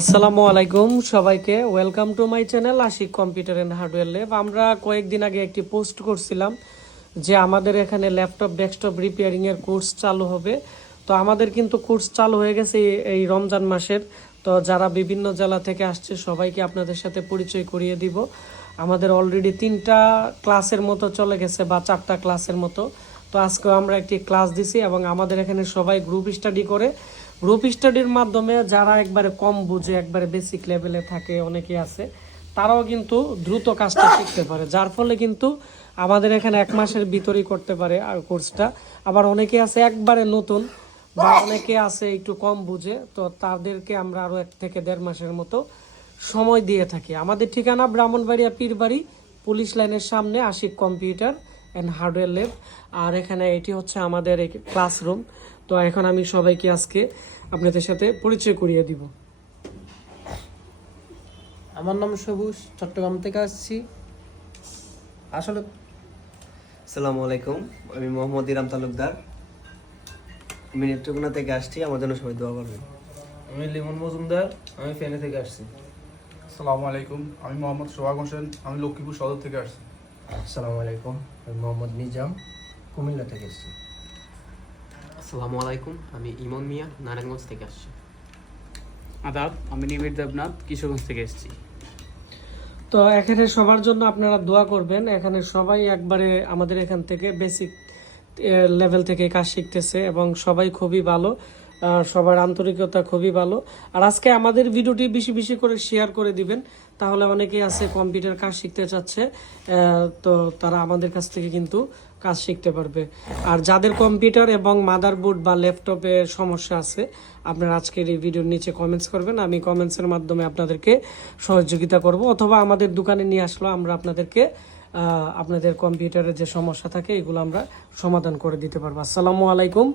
আসসালামু আলাইকুম সবাইকে, welcome to my channel Ashik computer and hardware lab. আমরা কয়েকদিন আগে একটি পোস্ট করছিলাম যে আমাদের এখানে ল্যাপটপ ডেস্কটপ রিপেয়ারিংয়ের কোর্স চালু হবে। তো আমাদের কিন্তু কোর্স চালু হয়ে গেছে এই রমজান মাসের। তো যারা বিভিন্ন জেলা থেকে আসছে সবাইকে আপনাদের সাথে পরিচয় করিয়ে দিব। আমাদের অলরেডি 3টা ক্লাসের মতো চলে গেছে বা 4টা ক্লাসের মতো। তো আজকেও আমরা একটি ক্লাস দিছি এবং আমাদের এখানে সবাই গ্রুপ স্টাডি করে। গ্রুপ স্টাডির মাধ্যমে যারা একবারে কম বুঝে একবারে বেসিক লেভেলে থাকে অনেকে আছে, তারাও কিন্তু দ্রুত কাজটা শিখতে পারে, যার ফলে কিন্তু আমাদের এখানে 1 মাসের ভিতরেই করতে পারে আর কোর্সটা। আবার অনেকে আছে একবারে নতুন বা অনেকে আছে একটু কম বুঝে, তো তাদেরকে আমরা আরও 1 থেকে 1.5 মাসের মতো সময় দিয়ে থাকি। আমাদের ঠিকানা ব্রাহ্মণবাড়িয়া পীরবাড়ি পুলিশ লাইনের সামনে Ashiq computer and hardware lab. আর এখানে এটি হচ্ছে আমাদের ক্লাসরুম। তো এখন আমি সবাইকে আজকে আপনাদের সাথে পরিচয় করিয়ে দিব। আমার নাম সবুজ, চট্টগ্রাম থেকে আসছি। আসলে আসসালামু আলাইকুম, আমি মোহাম্মদ ইরাম তালুকদার। আমি নেত্রকোনা থেকে আসছি, আমার জন্য সবাই দোয়া করবেন। আমি লিমন মজুমদার, আমি ফেনী থেকে আসছি। আসসালামু আলাইকুম, আমি মোহাম্মদ সোহাগ হোসেন, আমি লক্ষ্মীপুর সদর থেকে আসছি। আসসালামু আলাইকুম, আমি মোহাম্মদ নিজাম, কুমিল্লা থেকে এসেছি। আসসালামু আলাইকুম, আমি ইমন মিয়া, নারায়ণগঞ্জ থেকে আসছি। আদাব, আমি নিবিড় দেবনাথ, কিশোরগঞ্জ থেকে এসেছি। তো এখানে সবার জন্য আপনারা দোয়া করবেন। এখানে সবাই একবারে আমাদের এখান থেকে বেসিক লেভেল থেকে কাজ শিখতেছে এবং সবাই খুবই ভালো, সবার আন্তরিকতা খুবই ভালো। আর আজকে আমাদের ভিডিওটি বেশি বেশি করে শেয়ার করে দিবেন, তাহলে অনেকেই আছে কম্পিউটার কাজ শিখতে চাচ্ছে, তো তারা আমাদের কাছ থেকে কিন্তু কাজ শিখতে পারবে। আর যাদের কম্পিউটার এবং মাদারবোর্ড বা ল্যাপটপে সমস্যা আছে, আপনারা আজকের এই ভিডিওর নিচে কমেন্টস করবেন, আমি কমেন্টসের মাধ্যমে আপনাদেরকে সহযোগিতা করব, অথবা আমাদের দোকানে নিয়ে আসলো আমরা আপনাদেরকে আপনাদের কম্পিউটারের যে সমস্যা থাকে এগুলো আমরা সমাধান করে দিতে পারবো। আসসালামু আলাইকুম।